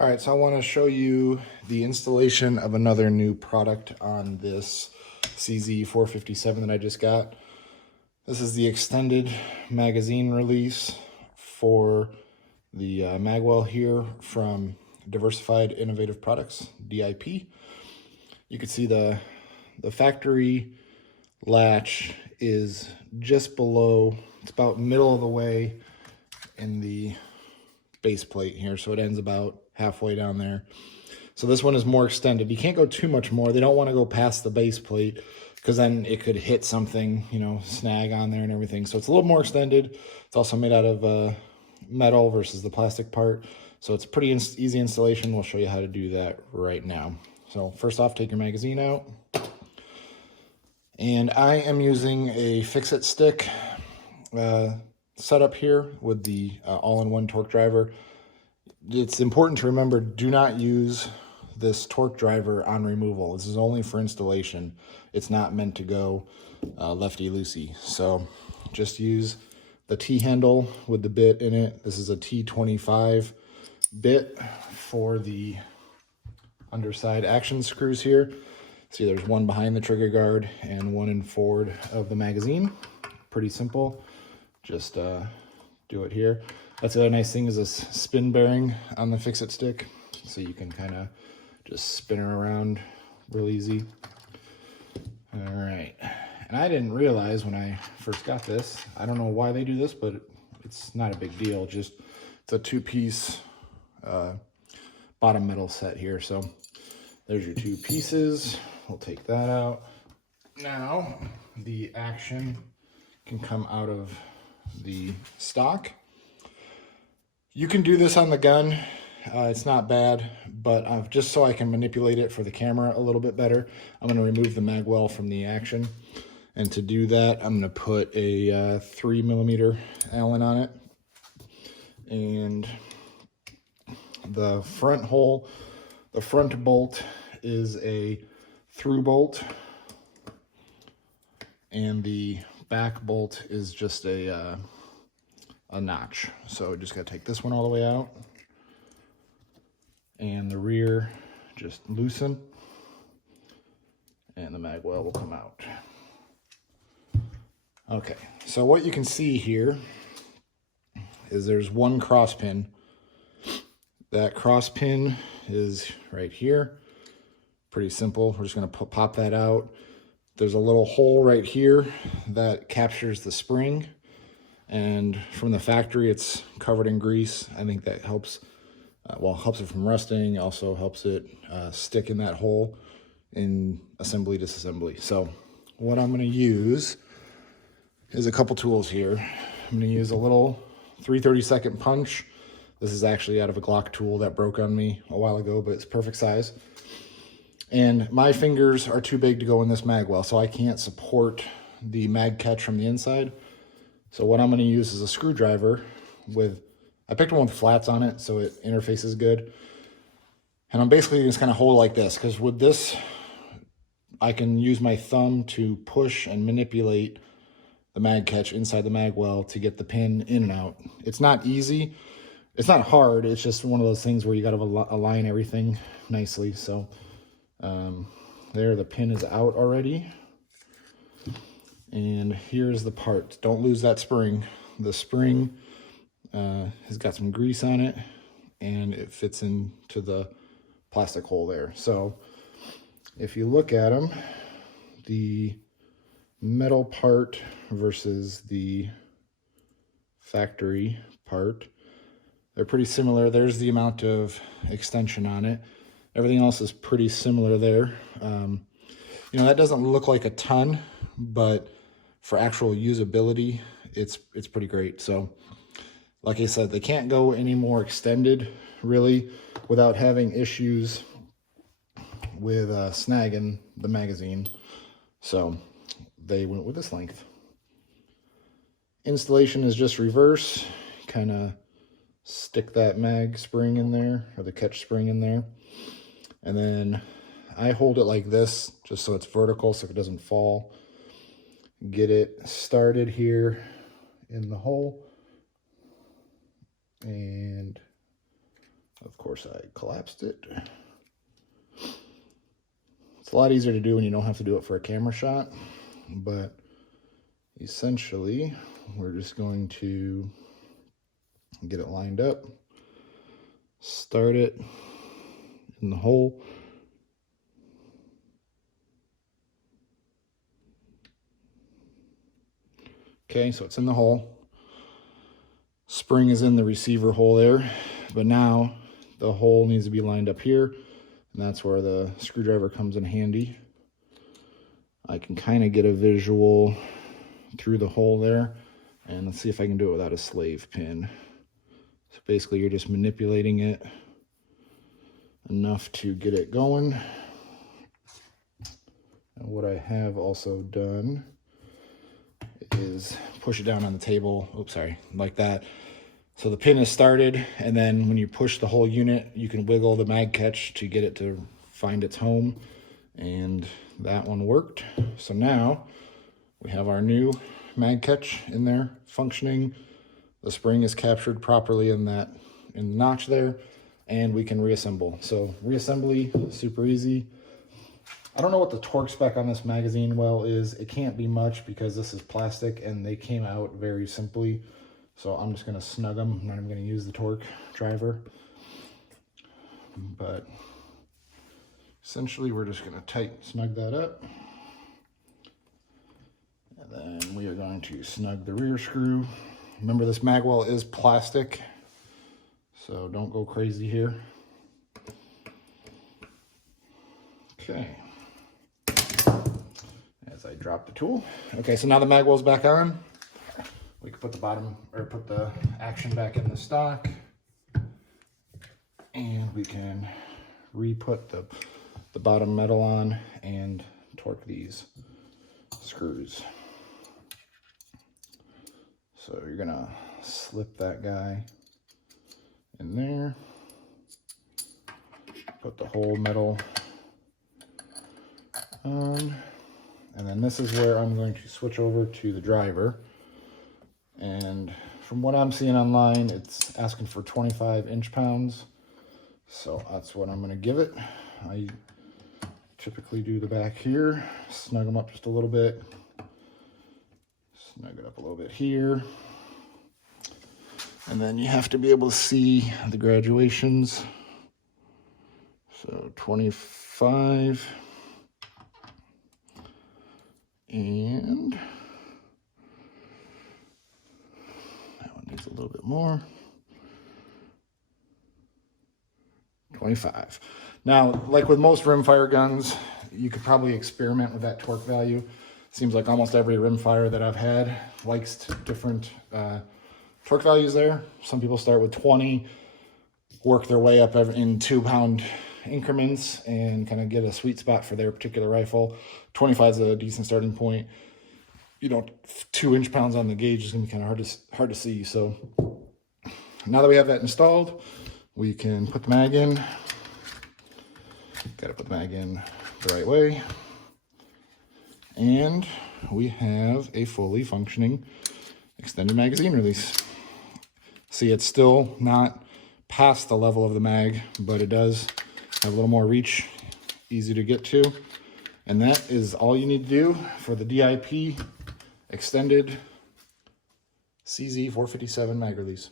All right, so I want to show you the installation of another new product on this CZ457 that I just got. This is the extended magazine release for the magwell here from Diversified Innovative Products, DIP. You can see the factory latch is just below, it's about middle of the way in the base plate here, so it ends about halfway down there. So this one is more extended. You can't go too much more. They don't want to go past the base plate because then it could hit something, you know, snag on there and everything. So it's a little more extended. It's also made out of metal versus the plastic part. So it's pretty easy installation. We'll show you how to do that right now. So first off, take your magazine out. And I am using a fix-it stick setup here with the all-in-one torque driver. It's important to remember, do not use this torque driver on removal. This is only for installation. It's not meant to go lefty-loosey. So just use the T-handle with the bit in it. This is a T25 bit for the underside action screws here. See, there's one behind the trigger guard and one in forward of the magazine. Pretty simple. Just do it here. That's the other nice thing, is this spin bearing on the fix-it stick. So you can kind of just spin her around real easy. All right. And I didn't realize when I first got this, I don't know why they do this, but it's not a big deal. Just, it's a two-piece bottom metal set here. So there's your two pieces. We'll take that out. Now the action can come out of the stock. You can do this on the gun. It's not bad, but just so I can manipulate it for the camera a little bit better, I'm going to remove the magwell from the action. And to do that, I'm going to put a 3mm Allen on it. And the front hole, the front bolt is a through bolt. And the back bolt is just a notch. So just got to take this one all the way out. And the rear just loosen. And the magwell will come out. Okay, so what you can see here is there's one cross pin. That cross pin is right here. Pretty simple. We're just going to pop that out. There's a little hole right here that captures the spring. And from the factory, it's covered in grease. I think that helps, helps it from rusting. Also helps it stick in that hole in assembly, disassembly. So what I'm going to use is a couple tools here. I'm going to use a little 3/32 punch. This is actually out of a Glock tool that broke on me a while ago, but it's perfect size. And my fingers are too big to go in this magwell, so I can't support the mag catch from the inside. So what I'm going to use is a screwdriver with, I picked one with flats on it so it interfaces good. And I'm basically just kind of hold it like this, because with this, I can use my thumb to push and manipulate the mag catch inside the magwell to get the pin in and out. It's not easy. It's not hard. It's just one of those things where you got to align everything nicely. So there, the pin is out already. And here's the part. Don't lose that spring. The spring has got some grease on it, and it fits into the plastic hole there. So if you look at them, the metal part versus the factory part, they're pretty similar. There's the amount of extension on it. Everything else is pretty similar there. You know, that doesn't look like a ton, but for actual usability, it's pretty great. So like I said, they can't go any more extended really without having issues with snagging the magazine. So they went with this length. Installation is just reverse. Kind of stick that mag spring in there, or the catch spring in there. And then I hold it like this just so it's vertical so it doesn't fall. Get it started here in the hole. And of Of course, I collapsed it. It's a lot easier to do when you don't have to do it for a camera shot, but essentially, we're just going to get it lined up, start it in the hole. Okay, so it's in the hole. Spring is in the receiver hole there, but now the hole needs to be lined up here, and that's where the screwdriver comes in handy. I can kind of get a visual through the hole there, and let's see if I can do it without a slave pin. So basically you're just manipulating it enough to get it going. And what I have also done is push it down on the table, oops, sorry, like that. So the pin is started, and then when you push the whole unit, you can wiggle the mag catch to get it to find its home, and that one worked. So now we have our new mag catch in there functioning. The spring is captured properly in the notch there, and we can reassemble. So reassembly, super easy. I don't know what the torque spec on this magazine well is. It can't be much because this is plastic and they came out very simply. So I'm just gonna snug them. I'm not even gonna use the torque driver. But essentially we're just gonna snug that up. And then we are going to snug the rear screw. Remember, this mag well is plastic, so don't go crazy here. Okay. As I drop the tool. Okay, so now the mag well's back on. We can put the action back in the stock, and we can re-put the bottom metal on and torque these screws. So you're gonna slip that guy in there, put the whole metal on, and then this is where I'm going to switch over to the driver. And from what I'm seeing online, it's asking for 25 inch-pounds. So that's what I'm gonna give it. I typically do the back here, snug them up just a little bit, snug it up a little bit here. And then you have to be able to see the graduations. So 25. And that one needs a little bit more. 25. Now, like with most rimfire guns, you could probably experiment with that torque value. Seems like almost every rimfire that I've had likes different torque values there. Some people start with 20, work their way up in 2-pound increments and kind of get a sweet spot for their particular rifle. 25 is a decent starting point. You know, 2 inch-pounds on the gauge is gonna be kind of hard to see. So now that we have that installed, we can put the mag in. Got to put the mag in the right way. And we have a fully functioning extended magazine release. See, it's still not past the level of the mag, but it does have a little more reach, easy to get to. And that is all you need to do for the DIP extended CZ457 mag release.